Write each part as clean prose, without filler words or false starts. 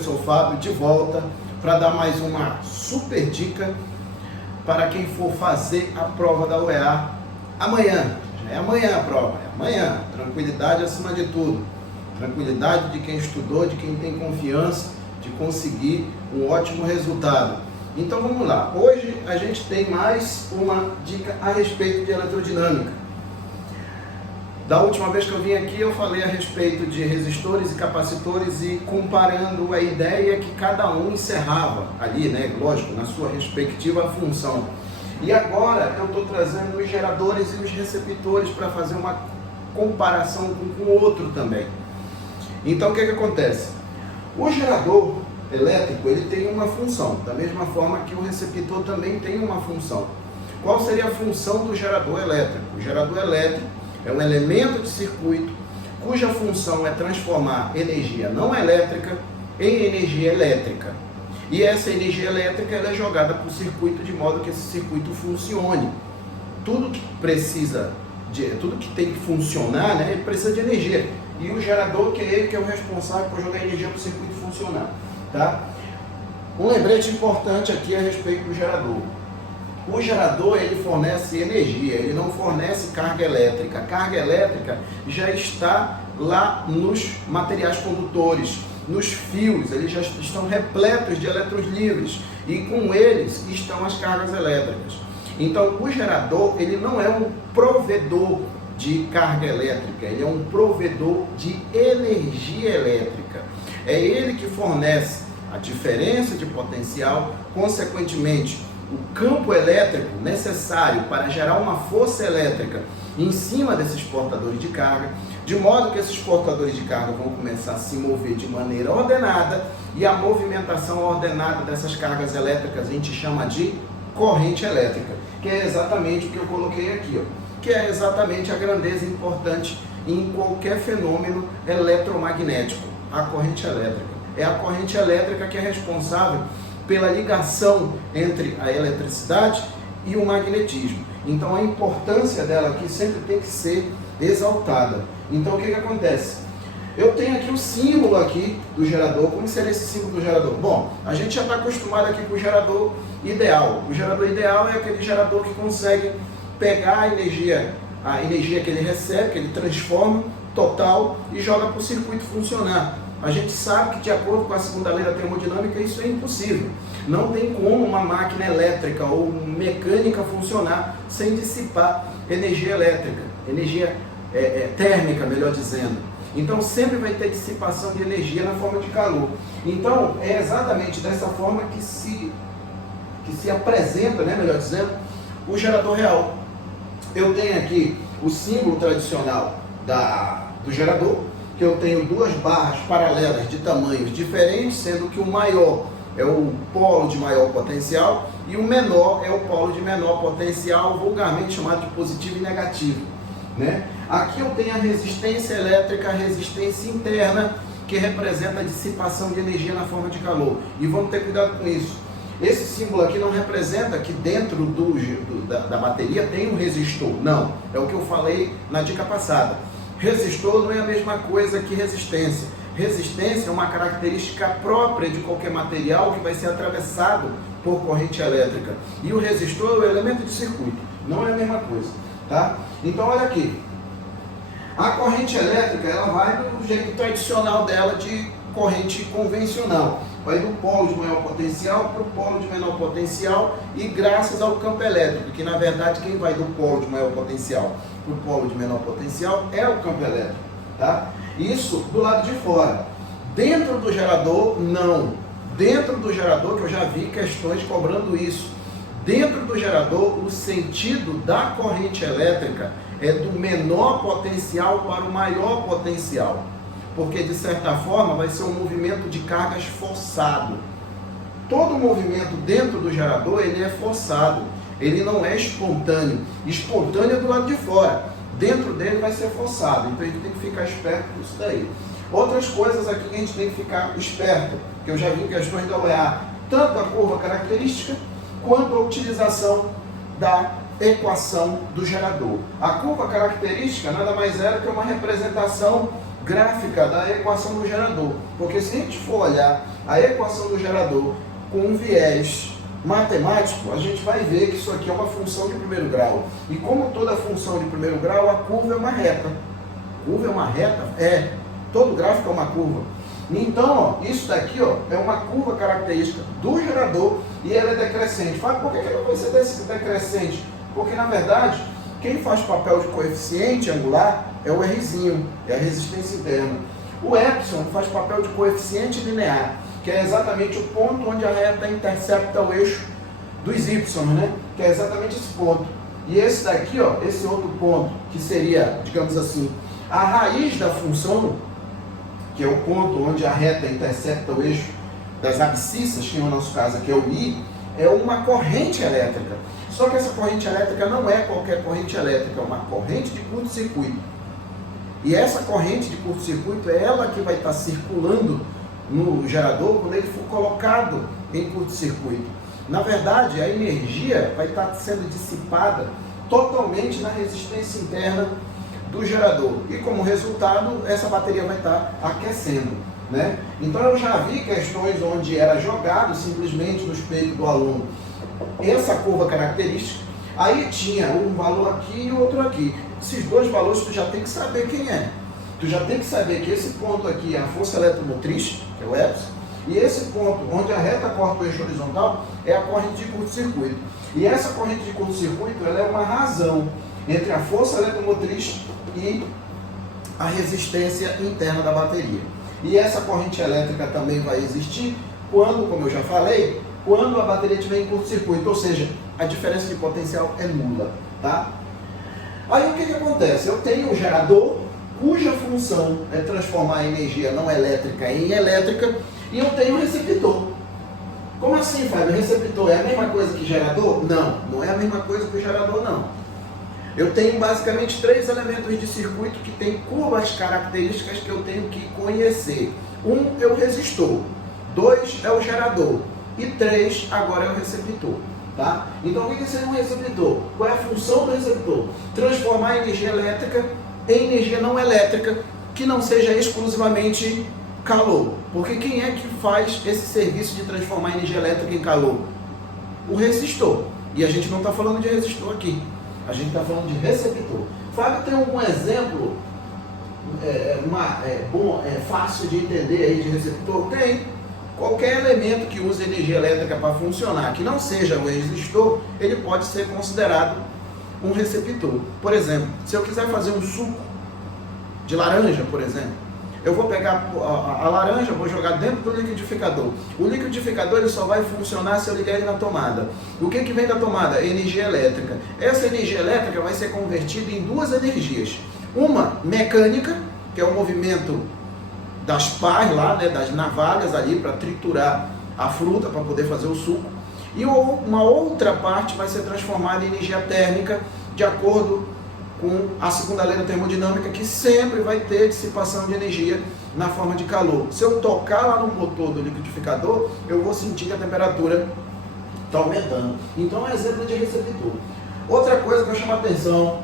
professor Fábio de volta para dar mais uma super dica para quem for fazer a prova da UEA amanhã. Já é amanhã a prova, é amanhã. Tranquilidade acima de tudo. Tranquilidade de quem estudou, de quem tem confiança de conseguir um ótimo resultado. Então vamos lá. Hoje a gente tem mais uma dica a respeito de eletrodinâmica. Da última vez que eu vim aqui, eu falei a respeito de resistores e capacitores e comparando a ideia que cada um encerrava ali, né? Lógico, na sua respectiva função. E agora eu estou trazendo os geradores e os receptores para fazer uma comparação com o outro também. Então o que acontece? O gerador elétrico ele tem uma função, da mesma forma que o receptor também tem uma função. Qual seria a função do gerador elétrico? O gerador elétrico é um elemento de circuito cuja função é transformar energia não elétrica em energia elétrica. E essa energia elétrica ela é jogada para o circuito de modo que esse circuito funcione. Tudo que tem que funcionar, né, ele precisa de energia. E o gerador, que é ele que é o responsável por jogar energia para o circuito funcionar. Tá? Um lembrete importante aqui a respeito do gerador. O gerador ele fornece energia, ele não fornece carga elétrica. A carga elétrica já está lá nos materiais condutores, nos fios, eles já estão repletos de elétrons livres e com eles estão as cargas elétricas. Então o gerador ele não é um provedor de carga elétrica, ele é um provedor de energia elétrica. É ele que fornece a diferença de potencial, consequentemente, o campo elétrico necessário para gerar uma força elétrica em cima desses portadores de carga, de modo que esses portadores de carga vão começar a se mover de maneira ordenada e a movimentação ordenada dessas cargas elétricas a gente chama de corrente elétrica, que é exatamente o que eu coloquei aqui, ó, que é exatamente a grandeza importante em qualquer fenômeno eletromagnético, a corrente elétrica. É a corrente elétrica que é responsável pela ligação entre a eletricidade e o magnetismo. Então a importância dela aqui sempre tem que ser exaltada. Então o que acontece? Eu tenho aqui o símbolo aqui do gerador. Como seria esse símbolo do gerador? Bom, a gente já está acostumado aqui com o gerador ideal. O gerador ideal é aquele gerador que consegue pegar a energia que ele recebe, que ele transforma total e joga para o circuito funcionar. A gente sabe que de acordo com a segunda lei da termodinâmica isso é impossível. Não tem como uma máquina elétrica ou mecânica funcionar sem dissipar energia elétrica, energia térmica, melhor dizendo. Então sempre vai ter dissipação de energia na forma de calor. Então é exatamente dessa forma que se apresenta, né, melhor dizendo, o gerador real. Eu tenho aqui o símbolo tradicional do gerador, que eu tenho duas barras paralelas de tamanhos diferentes, sendo que o maior é o polo de maior potencial e o menor é o polo de menor potencial, vulgarmente chamado de positivo e negativo, né? Aqui eu tenho a resistência elétrica, a resistência interna, que representa a dissipação de energia na forma de calor. E vamos ter cuidado com isso. Esse símbolo aqui não representa que dentro da bateria tem um resistor. Não, é o que eu falei na dica passada. Resistor não é a mesma coisa que resistência. Resistência é uma característica própria de qualquer material que vai ser atravessado por corrente elétrica. E o resistor é o elemento de circuito, não é a mesma coisa, tá? Então olha aqui, a corrente elétrica ela vai do jeito tradicional dela de corrente convencional. Vai do polo de maior potencial para o polo de menor potencial e graças ao campo elétrico, que na verdade quem vai do polo de maior potencial para o polo de menor potencial é o campo elétrico, tá? Isso do lado de fora. Dentro do gerador, não. Dentro do gerador, que eu já vi questões cobrando isso, dentro do gerador, o sentido da corrente elétrica é do menor potencial para o maior potencial. Porque, de certa forma, vai ser um movimento de cargas forçado. Todo movimento dentro do gerador, ele é forçado. Ele não é espontâneo. Espontâneo é do lado de fora. Dentro dele vai ser forçado. Então, a gente tem que ficar esperto com isso daí. Outras coisas aqui que a gente tem que ficar esperto, que eu já vi em questões da UEA, tanto a curva característica, quanto a utilização da equação do gerador. A curva característica nada mais era que uma representação gráfica da equação do gerador. Porque se a gente for olhar a equação do gerador com um viés matemático, a gente vai ver que isso aqui é uma função de primeiro grau. E como toda função de primeiro grau, a curva é uma reta. Curva é uma reta? É. Todo gráfico é uma curva. Então, ó, isso daqui, ó, é uma curva característica do gerador e ela é decrescente. Fala, por que ela vai ser decrescente? Porque, na verdade, quem faz papel de coeficiente angular é o Rzinho, é a resistência interna. O epsilon faz papel de coeficiente linear, que é exatamente o ponto onde a reta intercepta o eixo dos y, né? Que é exatamente esse ponto. E esse daqui, ó, esse outro ponto, que seria, digamos assim, a raiz da função, que é o ponto onde a reta intercepta o eixo das abscissas, que no nosso caso aqui é o I, é uma corrente elétrica. Só que essa corrente elétrica não é qualquer corrente elétrica, é uma corrente de curto-circuito. E essa corrente de curto-circuito é ela que vai estar circulando no gerador quando ele for colocado em curto-circuito. Na verdade, a energia vai estar sendo dissipada totalmente na resistência interna do gerador. E como resultado, essa bateria vai estar aquecendo, né? Então eu já vi questões onde era jogado simplesmente no espelho do aluno essa curva característica, aí tinha um valor aqui e outro aqui. Esses dois valores tu já tem que saber quem é. Tu já tem que saber que esse ponto aqui é a força eletromotriz, que é o epsilon, e esse ponto onde a reta corta o eixo horizontal é a corrente de curto-circuito. E essa corrente de curto-circuito, ela é uma razão entre a força eletromotriz e a resistência interna da bateria. E essa corrente elétrica também vai existir quando, como eu já falei, quando a bateria estiver em curto-circuito, ou seja, a diferença de potencial é nula, tá? Aí o que acontece? Eu tenho um gerador cuja função é transformar a energia não elétrica em elétrica, e eu tenho um receptor. Como assim, Fábio? Receptor é a mesma coisa que gerador? Não, não é a mesma coisa que o gerador, não. Eu tenho basicamente 3 elementos de circuito que têm curvas características que eu tenho que conhecer. 1 é o resistor, 2 é o gerador e 3 agora é o receptor. Tá? Então o que seria um receptor? Qual é a função do receptor? Transformar a energia elétrica em energia não elétrica que não seja exclusivamente calor. Porque quem é que faz esse serviço de transformar a energia elétrica em calor? O resistor. E a gente não está falando de resistor aqui. A gente está falando de receptor. Fábio, tem algum exemplo fácil de entender aí de receptor? Tem. Qualquer elemento que use energia elétrica para funcionar, que não seja o resistor, ele pode ser considerado um receptor. Por exemplo, se eu quiser fazer um suco de laranja, por exemplo, eu vou pegar a laranja, vou jogar dentro do liquidificador. O liquidificador ele só vai funcionar se eu ligar ele na tomada. O que vem da tomada? Energia elétrica. Essa energia elétrica vai ser convertida em 2 energias. Uma mecânica, que é o movimento das pás lá, né, das navalhas ali para triturar a fruta, para poder fazer o suco. E uma outra parte vai ser transformada em energia térmica, de acordo com a segunda lei da termodinâmica, que sempre vai ter dissipação de energia na forma de calor. Se eu tocar lá no motor do liquidificador, eu vou sentir que a temperatura está aumentando. Então é um exemplo de receptor. Outra coisa que eu chamo a atenção,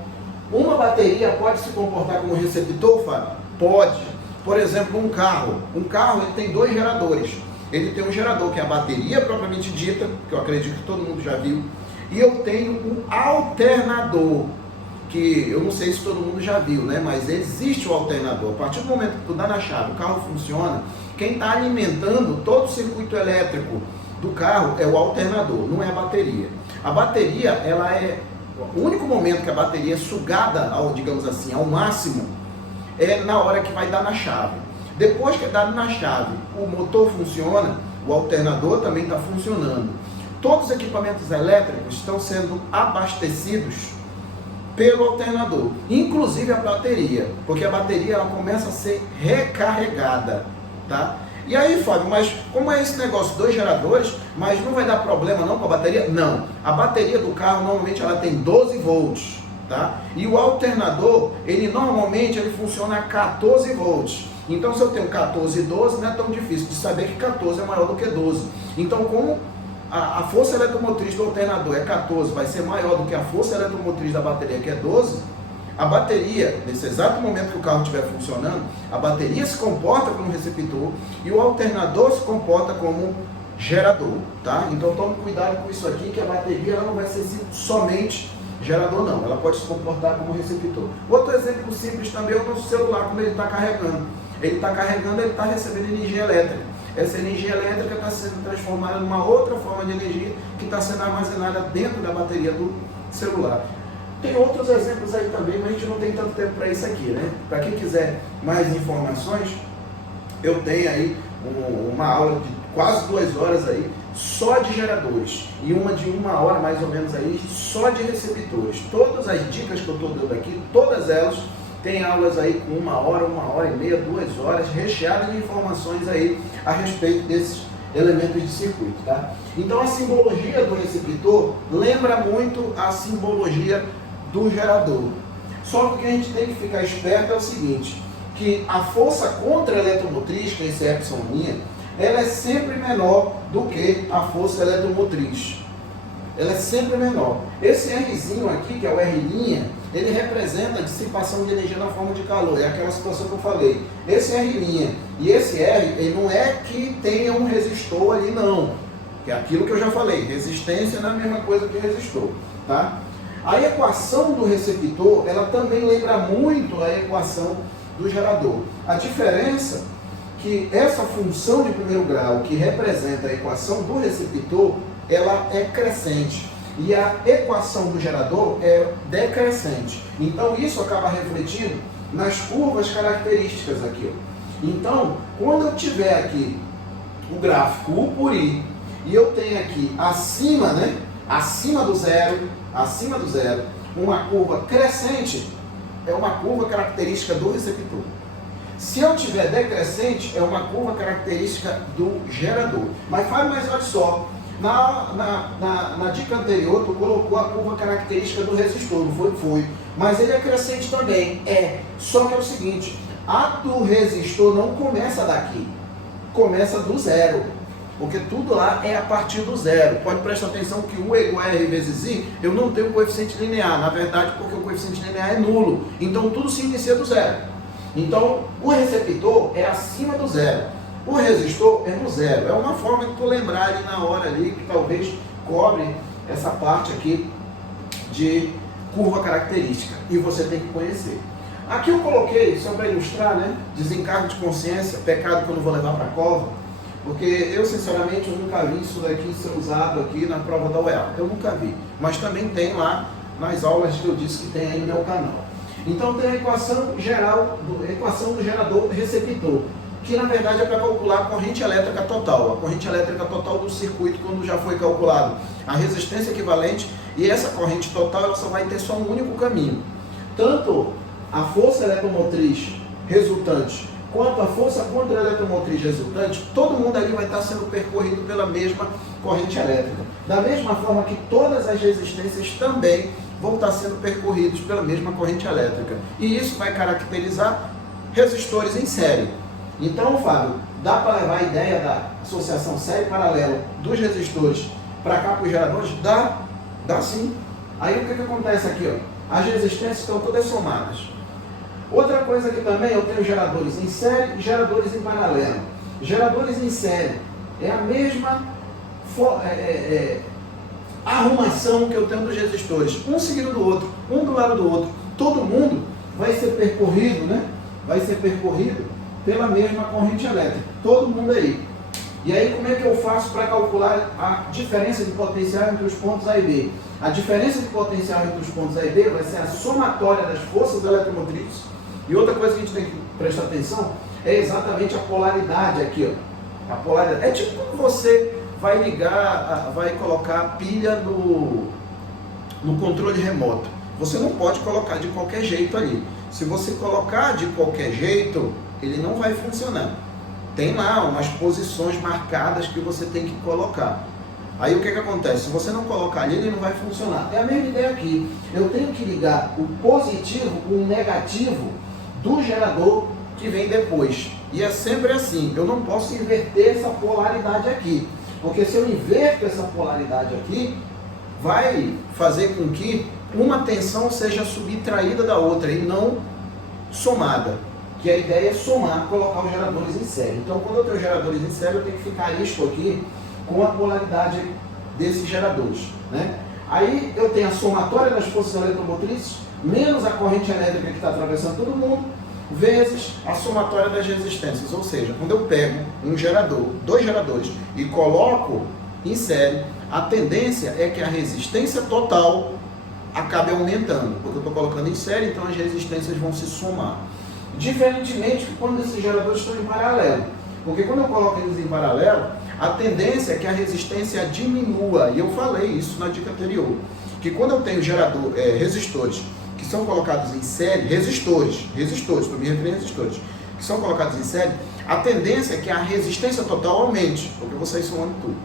uma bateria pode se comportar como receptor, Fábio? Pode. Por exemplo, um carro. Um carro ele tem 2 geradores. Ele tem um gerador que é a bateria propriamente dita, que eu acredito que todo mundo já viu, e eu tenho um alternador, que eu não sei se todo mundo já viu, né? Mas existe o alternador. A partir do momento que tu dá na chave, o carro funciona, quem está alimentando todo o circuito elétrico do carro é o alternador, não é a bateria. A bateria, ela é o único momento que a bateria é sugada, digamos assim, ao máximo, é na hora que vai dar na chave. Depois que é dado na chave, o motor funciona, o alternador também está funcionando. Todos os equipamentos elétricos estão sendo abastecidos pelo alternador, inclusive a bateria, porque a bateria ela começa a ser recarregada, tá? E aí, Fábio, mas como é esse negócio? 2 geradores, mas não vai dar problema não com a bateria? Não. A bateria do carro normalmente ela tem 12 volts. Tá? E o alternador, ele normalmente funciona a 14 volts. Então se eu tenho 14 e 12, não é tão difícil de saber que 14 é maior do que 12. Então como a força eletromotriz do alternador é 14, vai ser maior do que a força eletromotriz da bateria, que é 12, A bateria, nesse exato momento que o carro estiver funcionando, a bateria se comporta como receptor e o alternador se comporta como gerador, tá? Então tome cuidado com isso aqui, que a bateria ela não vai ser somente gerador não, ela pode se comportar como receptor. Outro exemplo simples também é o nosso celular, quando ele está carregando. Ele está carregando, ele está recebendo energia elétrica. Essa energia elétrica está sendo transformada numa outra forma de energia que está sendo armazenada dentro da bateria do celular. Tem outros exemplos aí também, mas a gente não tem tanto tempo para isso aqui, né? Para quem quiser mais informações, eu tenho aí uma aula de quase 2 horas aí, só de geradores, e uma de 1 hora mais ou menos aí, só de receptores. Todas as dicas que eu estou dando aqui, todas elas, tem aulas aí com 1 hora e meia, 2 horas, recheadas de informações aí a respeito desses elementos de circuito, tá? Então a simbologia do receptor lembra muito a simbologia do gerador. Só que o que a gente tem que ficar esperto é o seguinte, que a força contra-eletromotriz, que é esse epsilon, ela é sempre menor do que a força eletromotriz. Ela é sempre menor. Esse Rzinho aqui, que é o R', ele representa a dissipação de energia na forma de calor. É aquela situação que eu falei. Esse R' e esse R, ele não é que tenha um resistor ali, não. Que é aquilo que eu já falei. Resistência não é a mesma coisa que resistor, tá? A equação do receptor, ela também lembra muito a equação do gerador. A diferença que essa função de primeiro grau, que representa a equação do receptor, ela é crescente. E a equação do gerador é decrescente. Então isso acaba refletindo nas curvas características aqui. Então, quando eu tiver aqui o gráfico U por I, e eu tenho aqui acima, né? Acima do zero, uma curva crescente, é uma curva característica do receptor. Se eu tiver decrescente, é uma curva característica do gerador. Mas olha só, na dica anterior, tu colocou a curva característica do resistor, não foi? Foi. Mas ele é crescente também, Só que é o seguinte, a do resistor não começa daqui, começa do zero. Porque tudo lá é a partir do zero. Pode prestar atenção que U é igual a R vezes I, eu não tenho coeficiente linear. Na verdade, porque o coeficiente linear é nulo. Então, tudo se inicia do zero. Então, o receptor é acima do zero. O resistor é no zero. É uma forma de tu lembrar ali na hora ali, que talvez cobre essa parte aqui de curva característica. E você tem que conhecer. Aqui eu coloquei, só para ilustrar, né? Desencargo de consciência, pecado que eu não vou levar para a cova. Porque eu, sinceramente, eu nunca vi isso daqui ser usado aqui na prova da UEA. Eu nunca vi. Mas também tem lá nas aulas que eu disse que tem aí no meu canal. Então tem a equação geral, equação do gerador receptor, que na verdade é para calcular a corrente elétrica total. A corrente elétrica total do circuito, quando já foi calculado a resistência equivalente, e essa corrente total ela só vai ter só um único caminho. Tanto a força eletromotriz resultante quanto a força contra-eletromotriz resultante, todo mundo ali vai estar sendo percorrido pela mesma corrente elétrica. Da mesma forma que todas as resistências também vão estar sendo percorridos pela mesma corrente elétrica. E isso vai caracterizar resistores em série. Então, Fábio, dá para levar a ideia da associação série paralela dos resistores para cá para os geradores? Dá sim. Aí o que acontece aqui? As resistências estão todas somadas. Outra coisa que também eu tenho geradores em série e geradores em paralelo. Geradores em série é a mesma arrumação que eu tenho dos resistores, um seguido do outro, um do lado do outro. Todo mundo vai ser percorrido, né? Vai ser percorrido pela mesma corrente elétrica. Todo mundo aí. E aí como é que eu faço para calcular a diferença de potencial entre os pontos A e B? A diferença de potencial entre os pontos A e B vai ser a somatória das forças eletromotrizes. E outra coisa que a gente tem que prestar atenção é exatamente a polaridade aqui, A polaridade. É tipo quando você vai ligar, vai colocar a pilha no controle remoto. Você não pode colocar de qualquer jeito ali. Se você colocar de qualquer jeito, ele não vai funcionar. Tem lá umas posições marcadas que você tem que colocar. Aí o que acontece? Se você não colocar ali, ele não vai funcionar. É a mesma ideia aqui. Eu tenho que ligar o positivo com o negativo do gerador que vem depois. E é sempre assim. Eu não posso inverter essa polaridade aqui. Porque se eu inverto essa polaridade aqui, vai fazer com que uma tensão seja subtraída da outra e não somada. Que a ideia é somar, colocar os geradores em série. Então, quando eu tenho geradores em série, eu tenho que ficar isto aqui com a polaridade desses geradores, né? Aí eu tenho a somatória das forças eletromotrizes, menos a corrente elétrica que está atravessando todo mundo, vezes a somatória das resistências. Ou seja, quando eu pego um gerador, dois geradores, e coloco em série, a tendência é que a resistência total acabe aumentando, porque eu estou colocando em série, então as resistências vão se somar. Diferentemente de quando esses geradores estão em paralelo, porque quando eu coloco eles em paralelo, a tendência é que a resistência diminua, e eu falei isso na dica anterior, que quando eu tenho resistores que são colocados em série, resistores, estou me referindo a resistores, que são colocados em série, a tendência é que a resistência total aumente, porque eu vou sair somando tudo.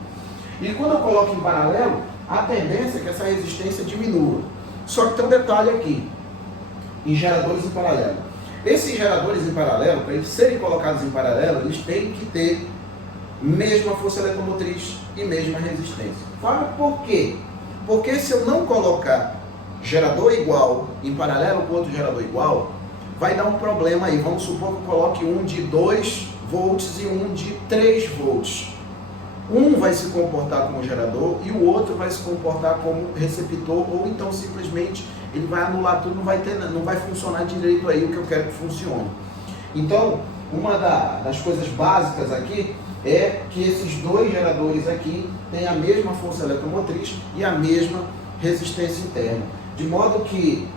E quando eu coloco em paralelo, a tendência é que essa resistência diminua. Só que tem um detalhe aqui, em geradores em paralelo. Esses geradores em paralelo, para eles serem colocados em paralelo, eles têm que ter mesma força eletromotriz e mesma resistência. Fala por quê? Porque se eu não colocar gerador igual em paralelo com outro gerador igual, vai dar um problema aí. Vamos supor que eu coloque um de 2 volts e um de 3 volts. Um vai se comportar como gerador e o outro vai se comportar como receptor, ou então simplesmente ele vai anular tudo, não vai funcionar direito aí o que eu quero que funcione. Então, uma das coisas básicas aqui é que esses dois geradores aqui têm a mesma força eletromotriz e a mesma resistência interna. De modo que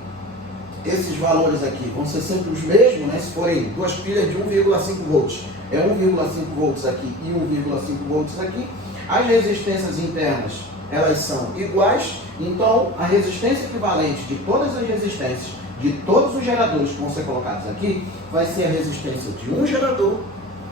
esses valores aqui vão ser sempre os mesmos, né? Se forem duas pilhas de 1,5 volts, é 1,5 volts aqui e 1,5 volts aqui. As resistências internas, elas são iguais, então a resistência equivalente de todas as resistências de todos os geradores que vão ser colocados aqui vai ser a resistência de um gerador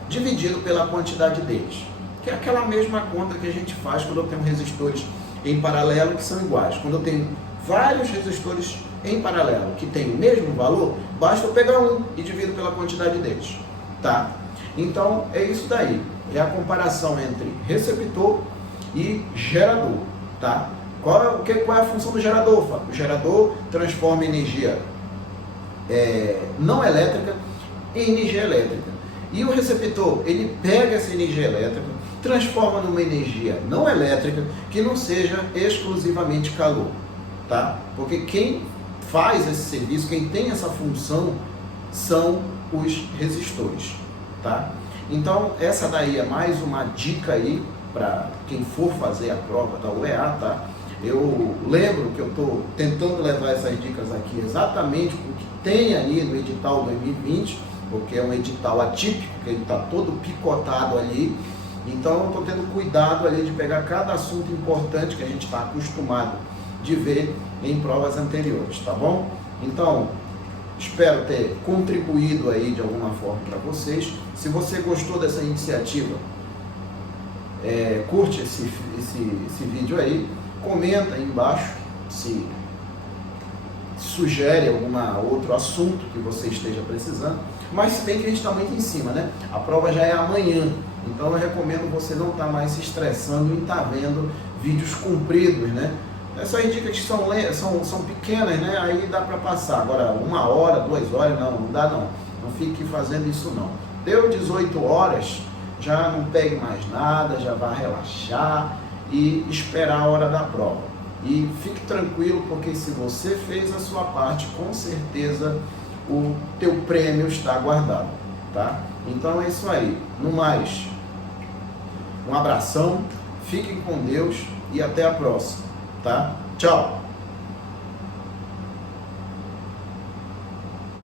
dividido pela quantidade deles, que é aquela mesma conta que a gente faz quando eu tenho resistores em paralelo que são iguais. Quando eu tenho vários resistores em paralelo que têm o mesmo valor, basta eu pegar um e divido pela quantidade deles, tá? Então é isso daí, é a comparação entre receptor e gerador, tá? Qual é a função do gerador, Fábio? O gerador transforma energia não elétrica em energia elétrica. E o receptor, ele pega essa energia elétrica, transforma numa energia não elétrica que não seja exclusivamente calor, tá? Porque quem faz esse serviço, quem tem essa função, são os resistores, tá? Então, essa daí é mais uma dica aí para quem for fazer a prova da UEA, tá? Eu lembro que eu estou tentando levar essas dicas aqui exatamente porque tem ali no edital 2020, porque é um edital atípico, que ele está todo picotado ali. Então eu estou tendo cuidado ali de pegar cada assunto importante que a gente está acostumado de ver em provas anteriores, tá bom? Então, espero ter contribuído aí de alguma forma para vocês. Se você gostou dessa iniciativa, curte esse vídeo aí, comenta aí embaixo se sugere algum outro assunto que você esteja precisando, mas se bem que a gente está muito em cima, né? A prova já é amanhã, então eu recomendo você não estar mais se estressando em estar vendo vídeos compridos, né? Essas dicas que são pequenas, né? Aí dá para passar. Agora, 1 hora, 2 horas, não dá não. Não fique fazendo isso não. Deu 18 horas, já não pegue mais nada, já vá relaxar e esperar a hora da prova. E fique tranquilo, porque se você fez a sua parte, com certeza o teu prêmio está guardado, tá? Então é isso aí. No mais, um abração, fiquem com Deus e até a próxima, tá? Tchau!